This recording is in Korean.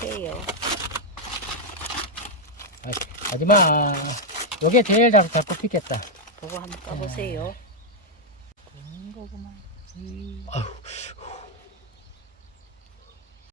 보세요. 하지마. 요게 제일 잘 뽑히겠다. 그거 한번 까보세요. 그런 거구만. 아유,